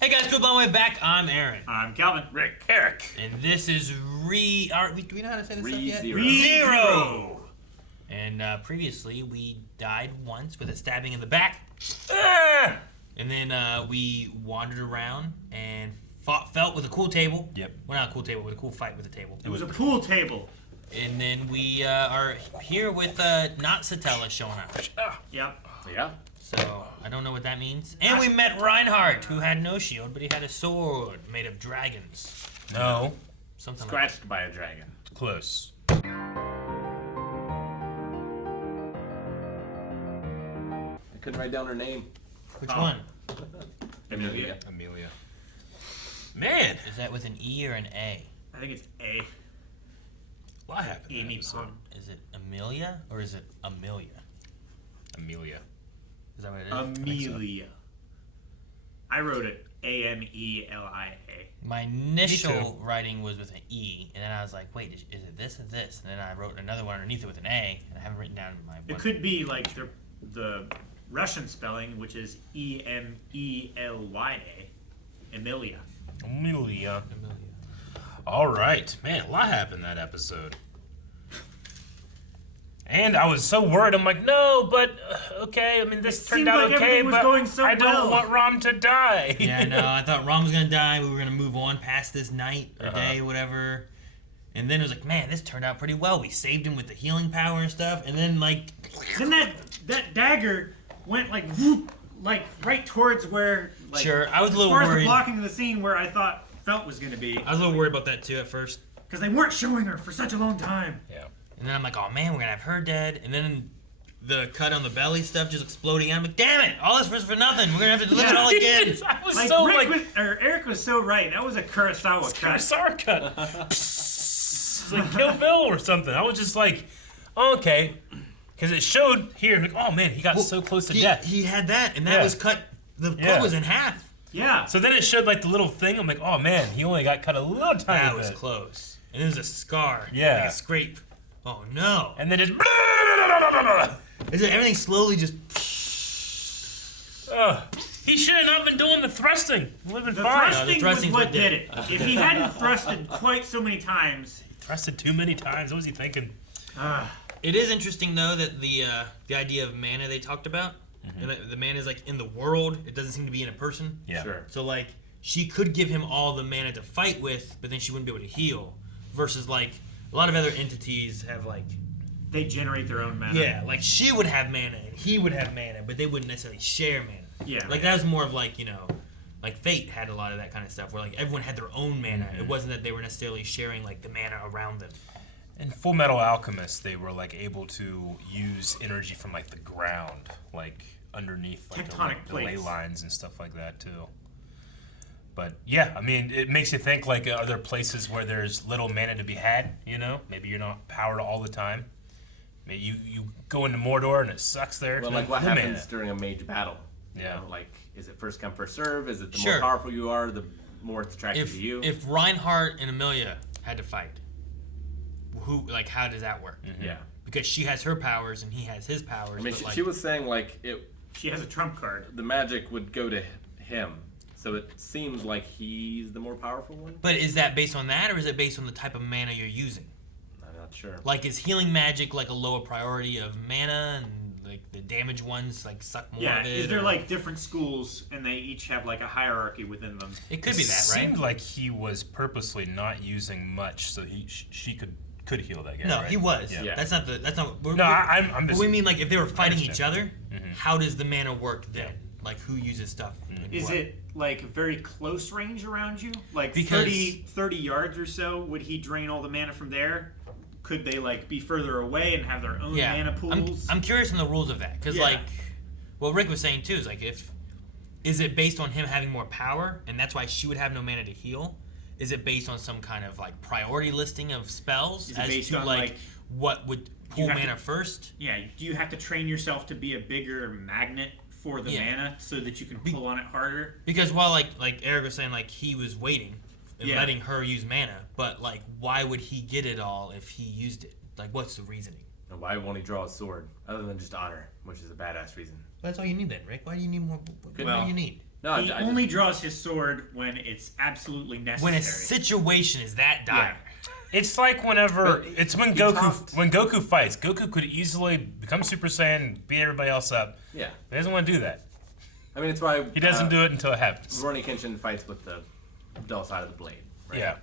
Hey guys, good long way back. I'm Aaron. I'm Calvin. Rick. Eric. And this is do we know how to say this stuff yet? Zero. And previously, we died once with a stabbing in the back. And then we wandered around and felt with a cool table. Yep. Well, not a cool table, but a cool fight with a table. It was a pool table. And then we are here with not Satella showing up. Yep. Yeah. So, I don't know what that means. And we met Reinhardt, who had no shield, but he had a sword made of dragons. No. Something Scratched by a dragon. Close. I couldn't write down her name. Which one? Amelia. Amelia. Man. Is that with an E or an A? I think it's A. What happened? Amy Episode? Pond. Is it Amelia or is it Amelia? Amelia. Is that what it is? Amelia. I wrote it Amelia. My initial writing was with an E, and then I was like, wait, is it this or this? And then I wrote another one underneath it with an A, and I haven't written down my It could be like the Russian spelling, which is Emelya. Amelia. Amelia. All right. Man, a lot happened that episode. And I was so worried. I'm like, no, but okay. I mean, this turned out like okay, everything was but going so I don't well. want Rom to die. Yeah, no, I thought Ron was gonna die. We were gonna move on past this night or day, whatever. And then it was like, man, this turned out pretty well. We saved him with the healing power and stuff. And then Then that dagger went like whoop, like right towards where. Like, sure, I was a little as far as worried. the blocking of the scene where I thought Felt was gonna be. I was a little worried about that too at first. Because they weren't showing her for such a long time. Yeah. And then I'm like, oh man, we're gonna have her dead. And then the cut on the belly stuff just exploding. I'm like, damn it, all this was for nothing. We're gonna have to live it all again. I was Like, so Eric was so right. That was a Kurosawa cut. Kurosawa cut. It's like Kill Bill or something. I was just like, oh, okay. Because it showed here, like, oh man, he got so close to death. He had that, and that was cut. The cut was in half. Yeah. So then it showed like the little thing. I'm like, oh man, he only got cut a little tiny That bit. was close. And there's a scar. Yeah. Like a scrape. Oh no. And then just. Is it everything slowly just? He should have not been doing the thrusting. It would have been The fine. thrusting was thrusting's what what did did it. If he hadn't thrusted quite so many times. Thrusted too many times. What was he thinking? It is interesting though that the idea of mana they talked about, and the mana is like in the world. It doesn't seem to be in a person. Yeah. Sure. So like she could give him all the mana to fight with, but then she wouldn't be able to heal. Versus like a lot of other entities have like. They generate their own mana. Yeah, like she would have mana and he would have mana, but they wouldn't necessarily share mana. Yeah. Like that was more of like, like Fate had a lot of that kind of stuff where like everyone had their own mana. It wasn't that they were necessarily sharing like the mana around them. In Full Metal Alchemist, they were like able to use energy from like the ground, like underneath like Tectonic the ley plates. lines and stuff like that too. But yeah, I mean, it makes you think like, are there places where there's little mana to be had? Maybe you're not powered all the time. Maybe you go into Mordor and it sucks there. Well, There's like what no happens mana. during a mage battle? Yeah. Like, is it first come, first serve? Is it the Sure. more powerful you are, the more it's attractive to you? If Reinhardt and Amelia had to fight, how does that work? Yeah. Because she has her powers and he has his powers. I mean, but, she was saying like She has a trump card. the magic would go to him, so it seems like he's the more powerful one. But is that based on that, or is it based on the type of mana you're using? I'm not sure. Like, is healing magic like a lower priority of mana, and like the damage ones like suck more Yeah. of it? Is there or- like different schools and they each have like a hierarchy within them? It could be that, right? Seemed like he was purposely not using much, so she could heal that guy. No, right? he was. Yeah. That's not. No, I'm But just. we mean like if they were fighting each understand. other, how does the mana work then? Like who uses stuff? and Is what? it like very close range around you? Like Because- 30 yards or so? Would he drain all the mana from there? Could they like be further away and have their own Yeah, mana pools? I'm curious on the rules of that because Yeah. like, what Rick was saying too is like is it based on him having more power and that's why she would have no mana to heal? Is it based on some kind of like priority listing of spells Is it as based to on, like like, what would pull have to- mana first? Yeah, do you have to train yourself to be a bigger magnet for the Yeah. mana so that you can pull on it harder? Because while like Eric was saying like he was waiting and Yeah. letting her use mana, but like why would he get it all if he used it? Like what's the reasoning? And why won't he draw a sword other than just honor, which is a badass reason? Well, that's all you need then, Rick. Why do you need more? What Well, do you need? No, He only draws his sword when it's absolutely necessary. When a situation is that dire. It's like whenever But when Goku fights. Goku could easily become Super Saiyan, beat everybody else up. Yeah. He doesn't want to do that. I mean, it's why He doesn't do it until it happens. Rurouni Kenshin fights with the dull side of the blade. Right? Yeah.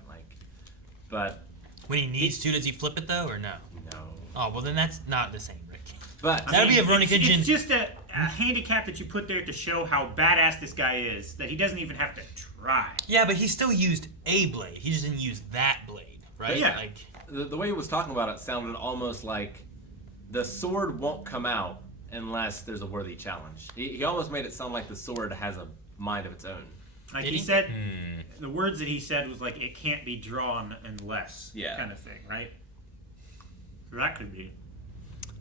But When he needs to, does he flip it though, or no? no. Oh, well then that's not the same, Rick. But That would be a Rurouni Kenshin. It's just a handicap that you put there to show how badass this guy is, that he doesn't even have to try. Yeah, but he still used a blade. He just didn't use that blade, right? Yeah. Like, the way he was talking about it sounded almost like the sword won't come out unless there's a worthy challenge. He almost made it sound like the sword has a mind of its own. Like Did he he? said, the words that he said was like, it can't be drawn unless, Yeah. kind of thing, right? So that could be.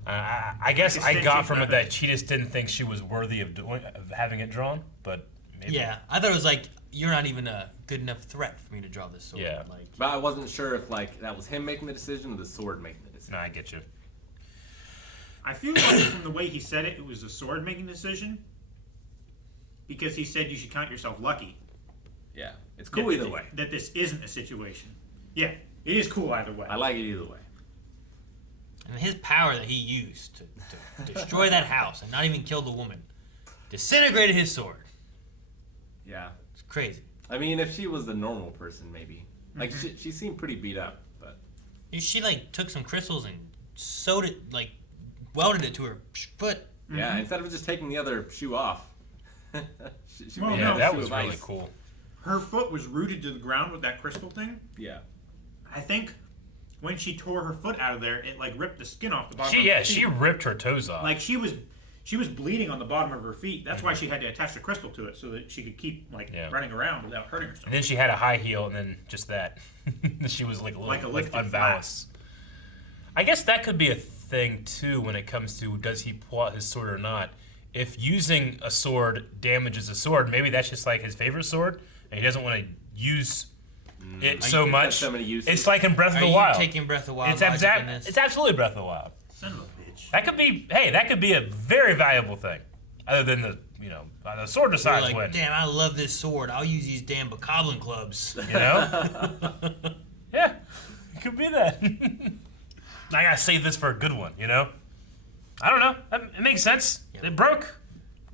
I guess Like a I got sentient from it weapon. that she just didn't think she was worthy of having it drawn, but maybe. yeah, I thought it was like, you're not even a good enough threat for me to draw this sword. Yeah. Like, But I wasn't sure if that was him making the decision or the sword making the decision. No, I get you. I feel like from the way he said it, it was a sword making decision. Because he said you should count yourself lucky. Yeah, it's cool that, either way. That this isn't a situation. Yeah, it is cool either way. I like it either way. and his power that he used to destroy that house and not even kill the woman, disintegrated his sword. Yeah. It's crazy. I mean, if she was the normal person, maybe. Like, she seemed pretty beat up, but... She like took some crystals and sewed it, like welded it to her foot. Yeah, instead of just taking the other shoe off. she Well, made Yeah, no, a that shoe was of really ice. cool. Her foot was rooted to the ground with that crystal thing. Yeah. I think when she tore her foot out of there, it like ripped the skin off the bottom of her feet. She ripped her toes off. Like she was bleeding on the bottom of her feet. That's why she had to attach the crystal to it so that she could keep Yeah. running around without hurting herself. And then she had a high heel, and then just that. She was like a little Like a lifted unbalanced. I guess that could be a thing too when it comes to does he pull out his sword or not. If using a sword damages a sword, maybe that's just like his favorite sword, and he doesn't want to use it so It's got much. so many uses. It's like in Breath of Are the you Wild. taking Breath of the Wild It's, logic in this? it's absolutely Breath of the Wild. Son of a bitch. That could be. Hey, that could be a very valuable thing, other than the sword You're decides like, when. damn, I love this sword. I'll use these damn bokoblin clubs. You know? Yeah, it could be that. I gotta save this for a good one, you know? I don't know. It makes sense. Yeah. It broke,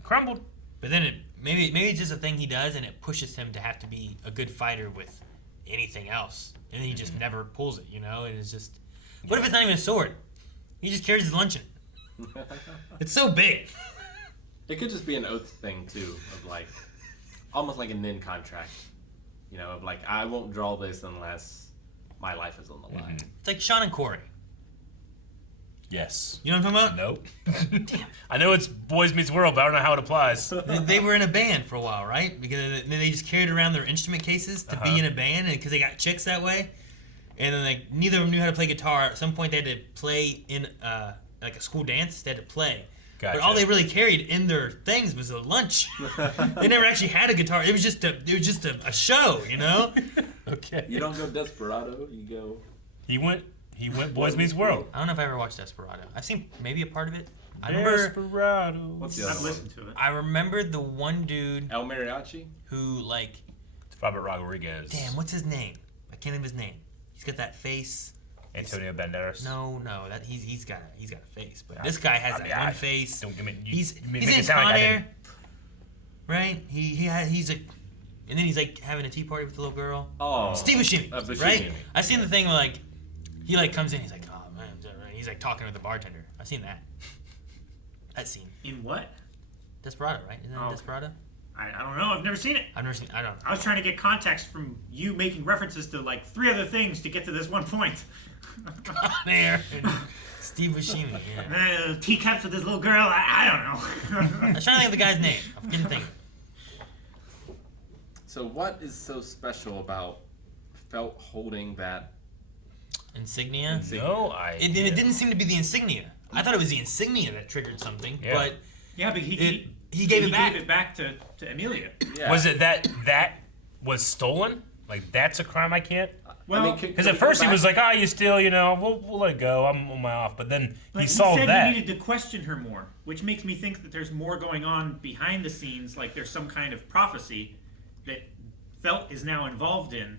crumbled. But then maybe it's just a thing he does, and it pushes him to have to be a good fighter with anything else, and then he just never pulls it, And it's just, what if it's not even a sword? He just carries his luncheon. It's so big. It could just be an oath thing, too, of like, almost like a nin contract. Of like, I won't draw this unless my life is on the line. It's like Sean and Corey. Yes. You know what I'm talking Nope. I know it's Boys Meets World, but I don't know how it applies. about? They were in a band for a while, right? Because they just carried around their instrument cases to be in a band, and because they got chicks that way. And then neither of them knew how to play guitar. At some point, they had to play in like a school dance. They had to play. Gotcha. But all they really carried in their things was a lunch. They never actually had a guitar. It was just a show, Okay. You don't go Desperado, you go... He went Boys Meets World. I don't know if I ever watched Desperado. I've seen maybe a part of it. I remember. Desperado. What's the other I've one? listened to it. I remember the one dude El Mariachi? who like, It's Robert Rodriguez. damn, what's his name? I can't think of his name. He's got that face. Antonio Banderas. No, that he's got a face, but this guy has that one face. Don't give me. He's make in it sound Con like I Air, didn't. right? He's a, and then he's like having a tea party with the little girl. Oh. Steve Buscemi, Buscemi. right? I've seen the thing where like he like comes in, he's like, oh man, is that right? He's like talking with the bartender. I've seen that. That scene. In what? Desperado, right? Isn't that Oh. Desperado? I don't know. I've never seen it. I've never seen. I don't. I was trying to get context from you making references to like 3 other things to get to this one point. There. Steve Buscemi. Yeah. Teacups with this little girl. I don't know. I was trying to think of the guy's name. I couldn't think. So what is so special about Felt holding that? Insignia. No It idea. didn't seem to be the insignia. I thought it was the insignia that triggered something, Yeah. but Yeah, but he gave it back. gave it back to Amelia. Yeah. Was it that was stolen? Like that's a crime I can't? Well, Because at first he was like, you steal, we'll let it go. I'm on my off. But then but he saw said that. he needed to question her more, which makes me think that there's more going on behind the scenes, like there's some kind of prophecy that Felt is now involved in.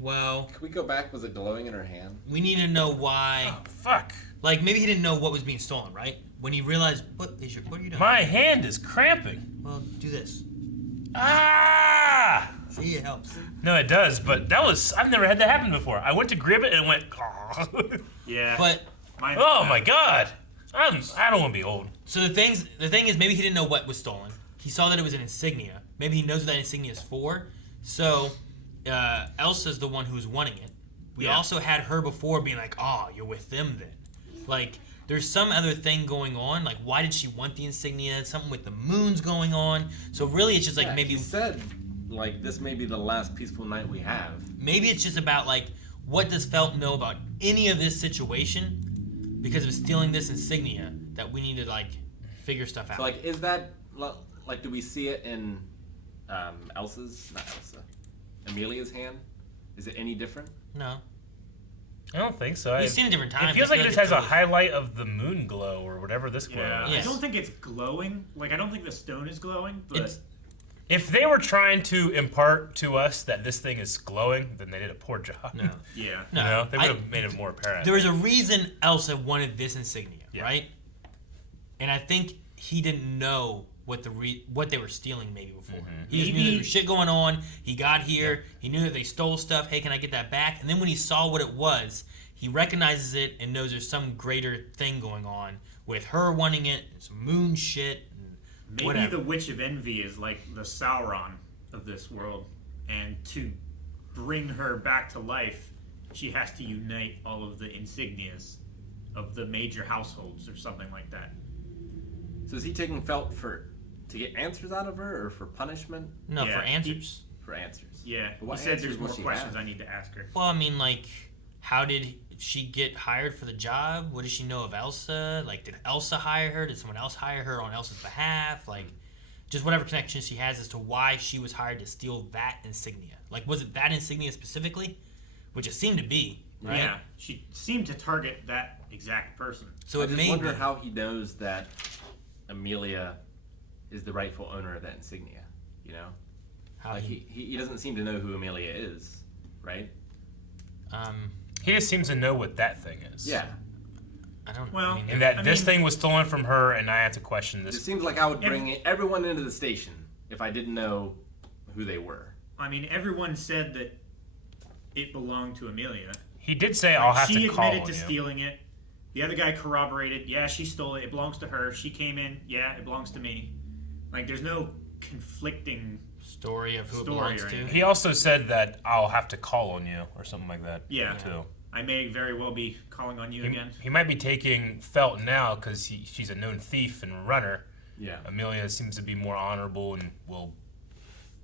Well, Can we go back? Was it glowing in her hand? we need to know why. Oh, fuck. Like, maybe he didn't know what was being stolen, right? When he realized, what are you doing? My hand is cramping. Well, do this. Ah! See, it helps. No, it does, but I've never had that happen before. I went to grip it and it went, Yeah. But, oh my god. I don't want to be old. so the thing is, maybe he didn't know what was stolen. He saw that it was an insignia. Maybe he knows what that insignia is for. So, Elsa's the one who's wanting it. We Yeah. also had her before being like, you're with them then. Like, there's some other thing going on. Like, why did she want the insignia? Something with the moons going on. So really, it's just like maybe he said, like, this may be the last peaceful night we have. maybe it's just about like, what does Felt know about any of this situation because of stealing this insignia that we need to like figure stuff out. So, like, is that, like, do we see it in Amelia's hand? Is it any different? No, I don't think so. we've seen it different times. It feels I like feel it just has a always- highlight of the moon glow or whatever this glow Yeah, is. Yes. I don't think it's glowing. Like, I don't think the stone is glowing, but It's- If they were trying to impart to us that this thing is glowing, then they did a poor job. No, yeah. no. They would have made it more apparent. There was a reason Elsa wanted this insignia, Yeah. right? And I think he didn't know what what they were stealing maybe before. He just knew there was shit going on. He got here. He knew that they stole stuff. Hey, can I get that back? And then when he saw what it was, he recognizes it and knows there's some greater thing going on with her wanting it, and some moon shit, and Maybe whatever. the Witch of Envy is like the Sauron of this world, and to bring her back to life, she has to unite all of the insignias of the major households or something like that. So is he taking Felt to get answers out of her or for punishment? No, Yeah, for answers. For answers. Yeah, But what he said answers there's more will she questions have? I need to ask her. Well, I mean, like, how did she get hired for the job? What does she know of Elsa? Like, did Elsa hire her? Did someone else hire her on Elsa's behalf? Like, just whatever connection she has as to why she was hired to steal that insignia. Like, was it that insignia specifically? Which it seemed to be, right? Yeah, she seemed to target that exact person. So I it just may wonder be. how he knows that Amelia is the rightful owner of that insignia. You know, How like he doesn't seem to know who Amelia is, right? He just seems to know what that thing is. Yeah. I don't. Well, I mean, And that I this mean- thing was stolen from her, and I had to question It this. seems like I would bring everyone into the station if I didn't know who they were. I mean, everyone said that it belonged to Amelia. He did say, "I'll have She to call admitted on to you." stealing it. The other guy corroborated, yeah, she stole it. It belongs to her. She came in, yeah, it belongs to me. Like, there's no conflicting. story of who it Story belongs or to. anything. He also said that I'll have to call on you or something like that. Yeah. Too. I may very well be calling on you again. He might be taking Felt now because she's a known thief and runner. Yeah. Amelia seems to be more honorable and will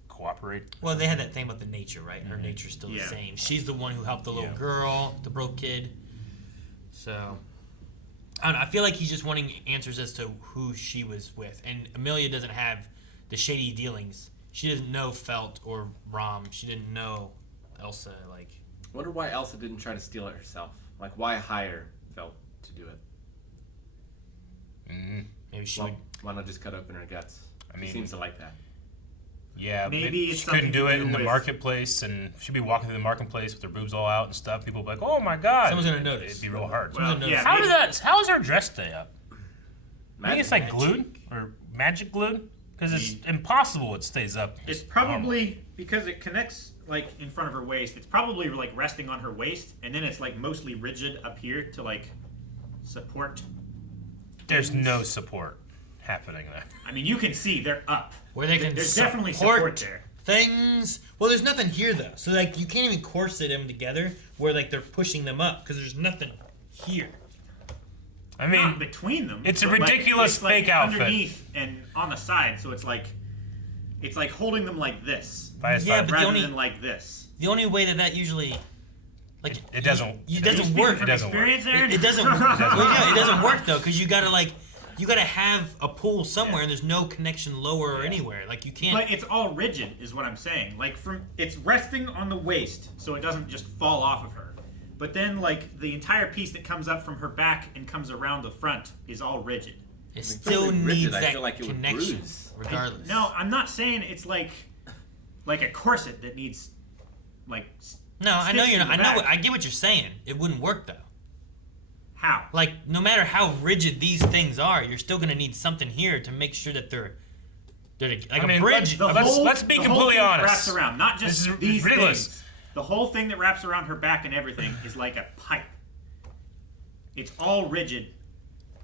cooperate. Well, they had that thing about the nature, right? Her nature's still Yeah. the same. She's the one who helped the little Yeah. girl, the broke kid. So, I don't know. I feel like he's just wanting answers as to who she was with. And Amelia doesn't have the shady dealings. She doesn't know Felt or Rom. She didn't know Elsa. Like, Wonder why Elsa didn't try to steal it herself. Like, why hire Felt to do it? maybe she Well, would. why not just cut open her guts? I mean- She seems to like that. Yeah, Maybe but it's she couldn't something do to it do in the with- marketplace, and she'd be walking through the marketplace with her boobs all out and stuff. People would be like, "Oh my god!" Someone's gonna notice. It'd be real hard. Well, knows? yeah, How maybe- did that? How does her dress stay up? I think it's like Magic. glued or magic glued because it's impossible. It stays up. It's just probably because it connects like in front of her waist. It's probably like resting on her waist, and then it's like mostly rigid up here to like support. normal. There's no support happening there. I mean, you can see they're up. Where they can There's definitely support there. things. Well, there's nothing here though, so like you can't even corset them together where like they're pushing them up because there's nothing here. I Not mean, between them. it's a but, like, ridiculous it's, like, fake outfit. underneath and on the side, so it's like holding them like this by his Yeah, side. but rather only- than like this. The only way that usually, like, It doesn't. It Are you doesn't speaking work. from It doesn't work. experience, Aaron? It doesn't. Well, yeah, it doesn't work though because you gotta like You gotta have a pull somewhere, and there's no connection lower or anywhere. Like you can't. But it's all rigid, is what I'm saying. Like it's resting on the waist, so it doesn't just fall off of her. But then, like the entire piece that comes up from her back and comes around the front is all rigid. It still really needs rigid. I that feel like it would connection, bruise. regardless. No, I'm not saying it's like a corset that needs like. No, I know you're not. I know. back. I get what you're saying. It wouldn't work though. How? Like no matter how rigid these things are, you're still gonna need something here to make sure that they're like I mean, a bridge. let's be completely honest. Wraps around, not just This is these ridiculous. things. The whole thing that wraps around her back and everything is like a pipe. It's all rigid.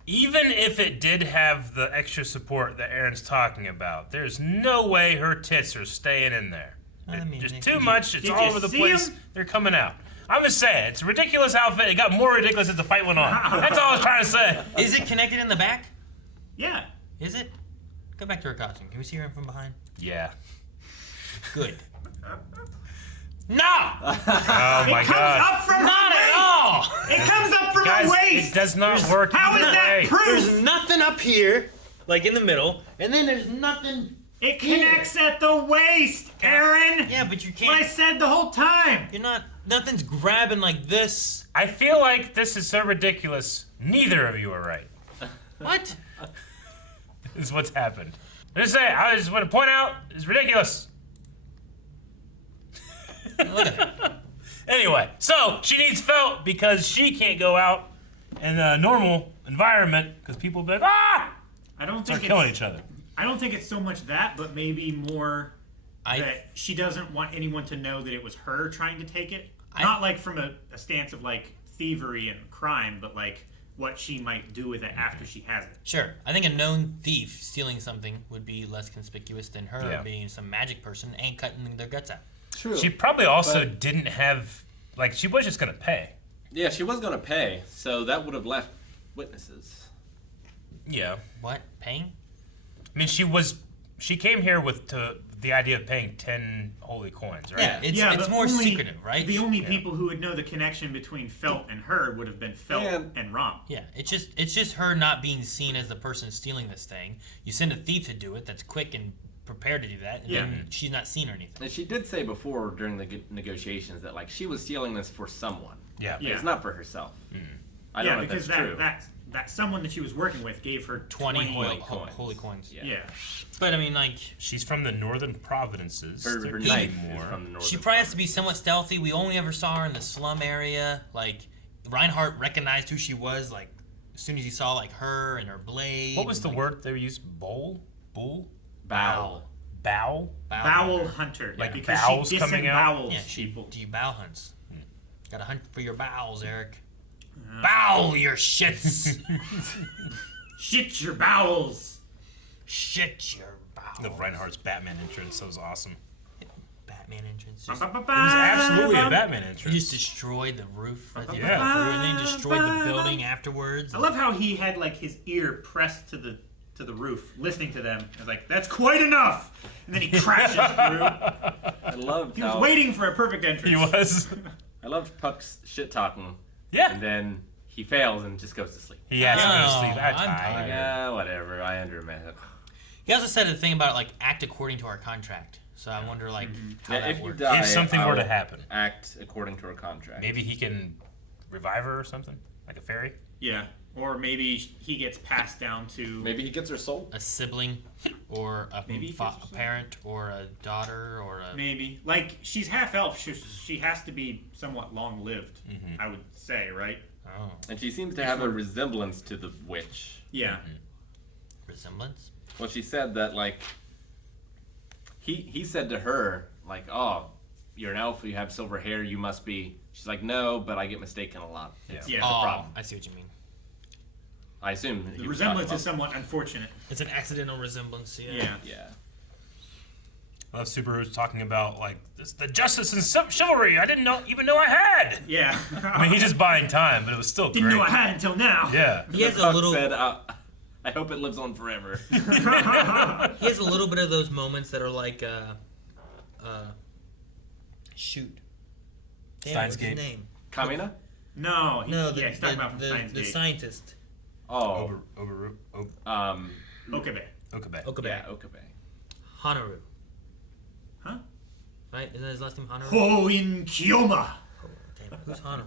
Even if it did have the extra support that Aaron's talking about, there's no way her tits are staying in there. I mean, Just did too you- much. It's did all you over the see place. 'em? They're coming out. I'm just saying, it's a ridiculous outfit. It got more ridiculous as the fight went on. That's all I was trying to say. Is it connected in the back? Yeah. Is it? Go back to her costume. Can we see her from behind? Yeah. Good. No! Oh my It comes god. up from Not her at waist. all! It comes up from Guys, her waist. it does not work How is either that way. proof? There's nothing up here, like in the middle, and then there's nothing. It connects at the waist, Aaron. Yeah, but you That's what I can't. said the whole time. You're not. Nothing's grabbing like this. I feel like this is so ridiculous. Neither of you are right. What? This is what's happened. Just say, I just want to point out, it's ridiculous. Look at it. Anyway, so she needs felt because she can't go out in a normal environment because people will be like, ah! I don't Start think killing it's. each other. I don't think it's so much that, but maybe more I that she doesn't want anyone to know that it was her trying to take it. I- Not like from a stance of like thievery and crime, but like what she might do with it after she has it. sure. I think a known thief stealing something would be less conspicuous than her Yeah. being some magic person and cutting their guts out. True. She probably also didn't have, like, she was just going to pay. Yeah, she was gonna pay, so that would have left witnesses. Yeah. What? Paying? I mean, she came here with the idea of paying 10 holy coins, right? Yeah, it's but more only- secretive, right? The only people who would know the connection between Felt and her would have been Felt And- and Rom. Yeah, it's just her not being seen as the person stealing this thing. You send a thief to do it that's quick and prepared to do that, and Yeah. then she's not seen or anything. And she did say before during the negotiations that like she was stealing this for someone. Yeah. Yeah. It's not for herself. I don't Yeah, know if because that's true. that someone that she was working with gave her 20 holy holy coins. coins. Yeah. Yeah. But I mean, like, She's from the northern provinces. Her They're knife getting is from the northern she probably has to be somewhat stealthy. We only ever saw her in the slum area. Like, Reinhardt recognized who she was, like, as soon as he saw, like, her and her blade. What was the and, word they used? Bowl? Bull? Bow. Bow? like, Bowel hunter. Like because bowels she coming out? disembowels Yeah, she people. do you bow hunts. Gotta hunt for your bowels, Eric. Bowel your shits. Shit your bowels. Shit your The bowels. Reinhardt's Batman entrance. That was awesome. Batman entrance. It Just, It was absolutely a Batman he entrance. just destroyed the roof as you Yeah. fell through, and then he destroyed the building afterwards. I love how he had like his ear pressed to the roof, listening to them. I was like, "That's quite enough," and then he crashes through. I loved He was how waiting for a perfect entrance. He was. I loved Puck's shit talking. Yeah. And then he fails and just goes to sleep. He has to go to sleep. I'm I'm tired. tired. Yeah, whatever. I understand. He also said a thing about like act according to our contract. So I wonder like how Yeah, that if you works. die, If something I were to will happen. act according to our contract. Maybe he can revive her or something? Like a fairy? Yeah, or maybe he gets passed down to. Maybe he gets her soul. A sibling, or a, Maybe he gets a parent, or a daughter, or a Maybe like she's half elf. She has to be somewhat long lived. I would say, right? oh, And she seems to have a resemblance to the witch. Yeah. resemblance. Well, she said that like he said to her like, "Oh, you're an elf. You have silver hair. You must be." She's like, "No, but I get mistaken a lot." It's, Yeah. it's a Oh, problem. I see what you mean. I assume The he was resemblance talking is somewhat unfortunate. It's an accidental resemblance. Yeah. Yeah. about- Yeah. I love Subaru's talking about, like, this, the justice and chivalry I didn't even know I had. Yeah. I mean, he's just buying time, but it was still Didn't great. know I had until now. Yeah. He has a Puck little. said, "I hope it lives on forever." He has a little bit of those moments that are like, shoot. Damn, Steins what's his Gate. name? Kamina? No. No, he's talking about from Steins the Gate. scientist. Oh. Okabe. Okabe. Okabe. Yeah, Okabe. Hanaru. Huh? Right? Isn't his last name Hanaru? Hoin Kiyoma. Oh, damn it. Who's Hanaru?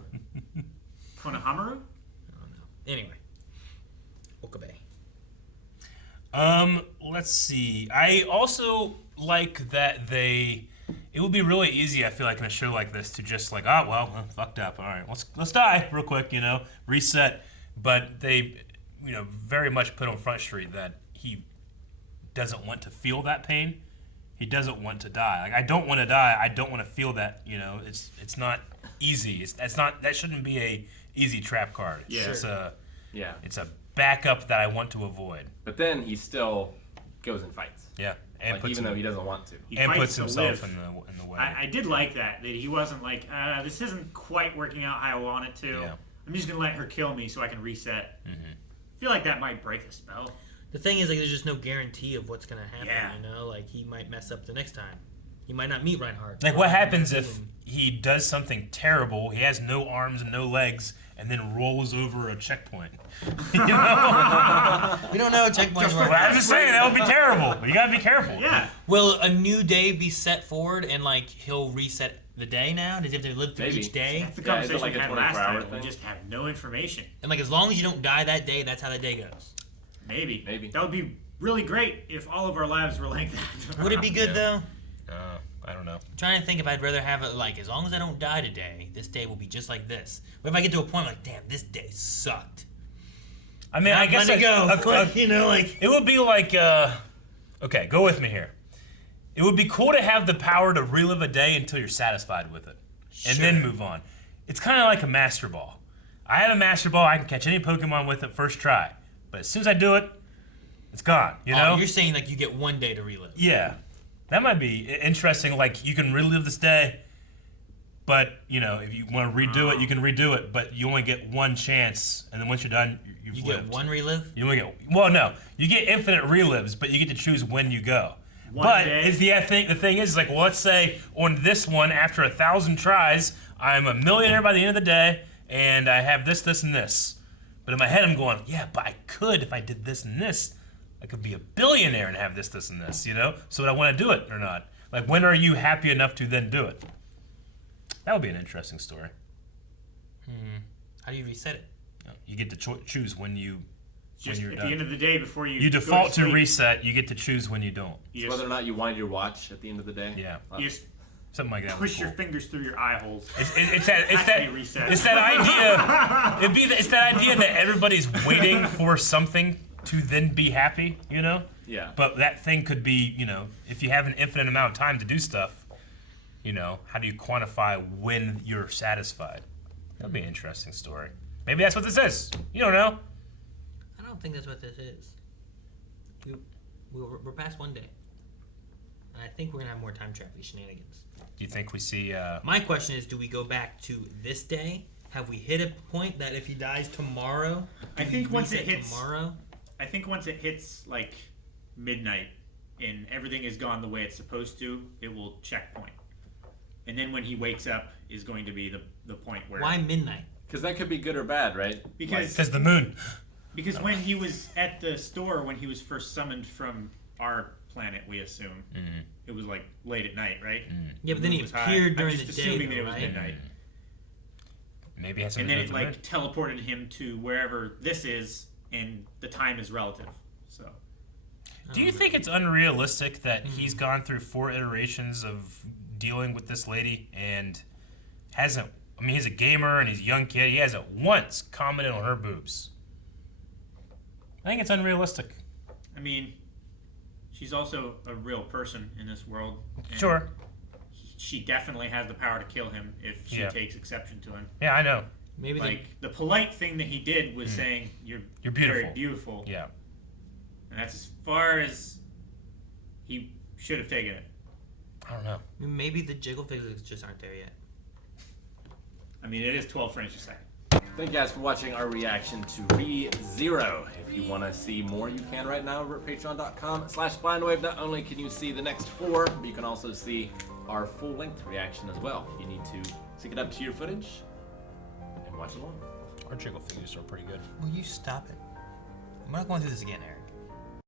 Konohamaru? I don't know. Anyway. Okabe. Let's see. I also like that it would be really easy, I feel like, in a show like this to just like, fucked up. All right, let's die real quick, reset. But they, very much put on Front Street that he doesn't want to feel that pain. He doesn't want to die. Like, I don't want to die. I don't want to feel that. It's not easy. That shouldn't be a easy trap card. Yeah. It's a backup that I want to avoid. But then he still goes and fights. Yeah, and Even though he doesn't want to. He and fights puts to himself live. in the way. I did like that he wasn't like, this isn't quite working out how I want it to. Yeah. I'm just going to let her kill me so I can reset. Mm-hmm. I feel like that might break a spell. The thing is, like, there's just no guarantee of what's gonna happen. Yeah. Like he might mess up the next time. He might not meet Reinhardt. Like, Or what he might happens not if meet him. he does something terrible, he has no arms and no legs, and then rolls over a checkpoint? We don't know. Checkpoints Well, I'm just saying, that would be terrible. You gotta be careful. Yeah. Will a new day be set forward and like he'll reset the day now? Does he have to live through Maybe. each day? That's the Yeah, is it conversation like we a had last 24-hour time. We thing? just have no information. And like as long as you don't die that day, that's how the day goes. Maybe. Maybe. That would be really great if all of our lives were like that. Would it be good though? I don't know. I'm trying to think if I'd rather have it like as long as I don't die today, this day will be just like this. But if I get to a point like, damn, this day sucked. I mean, I guess to go. like, it would be like, okay, go with me here. It would be cool to have the power to relive a day until you're satisfied with it, and then move on. It's kind of like a Master Ball. I have a Master Ball. I can catch any Pokemon with it first try, but as soon as I do it, it's gone. Oh, you're saying like you get one day to relive. Yeah, that might be interesting. Like, you can relive this day, but if you want to redo it, you can redo it. But you only get one chance, and then once you're done, you've You lived. get one relive? You only get no. You get infinite relives, but you get to choose when you go. One day? The thing is, like, well, let's say on this one, after 1,000 tries, I'm a millionaire by the end of the day, and I have this, this, and this. But in my head, I'm going, yeah, but I could if I did this and this. I could be a billionaire and have this, this, and this. So would I want to do it or not? Like, when are you happy enough to then do it? That would be an interesting story. How do you reset it? You get to choose when you. Just when you're at done. the end of the day before you You go default to sleep, reset. You get to choose when you don't. You It's just, whether or not you wind your watch at the end of the day. Yeah, you just something like that. push would be your cool. fingers through your eye holes. It's that reset. it's that idea. It's that idea that everybody's waiting for something to then be happy. Yeah. But that thing could be, if you have an infinite amount of time to do stuff, how do you quantify when you're satisfied? That'd be an interesting story. Maybe that's what this is. You don't know. I don't think that's what this is. We're past one day. And I think we're going to have more time travel shenanigans. Do you think we see? My question is, do we go back to this day? Have we hit a point that if he dies tomorrow, I think once it hits tomorrow, I think once it hits like midnight and everything is gone the way it's supposed to, it will checkpoint. And then when he wakes up is going to be the point where why midnight? Because that could be good or bad, right? because the moon. because when he was at the store when he was first summoned from our planet, we assume it was like late at night, right? Yeah, but then he Moon was high. appeared during I'm the just day, assuming that though, it was right? midnight. Maybe it has And something then to do it with the like moon. teleported him to wherever this is, and the time is relative. So Do you think it's unrealistic that he's gone through 4 iterations of dealing with this lady and hasn't? I mean, he's a gamer and he's a young kid. He hasn't once commented on her boobs. I think it's unrealistic. I mean, she's also a real person in this world. and Sure. She definitely has the power to kill him if she Yeah. takes exception to him. Yeah, I know. Maybe Like the polite thing that he did was saying, "You're beautiful." very beautiful," Yeah. and that's as far as he should have taken it. I don't know. maybe the jiggle physics just aren't there yet. I mean, it is 12 frames per second. Thank you guys for watching our reaction to ReZero. If you want to see more, you can right now over at patreon.com/blindwave. Not only can you see the next 4, but you can also see our full-length reaction as well. You need to sync it up to your footage and watch along. Our jiggle figures are pretty good. Will you stop it? I'm not going through this again, Eric.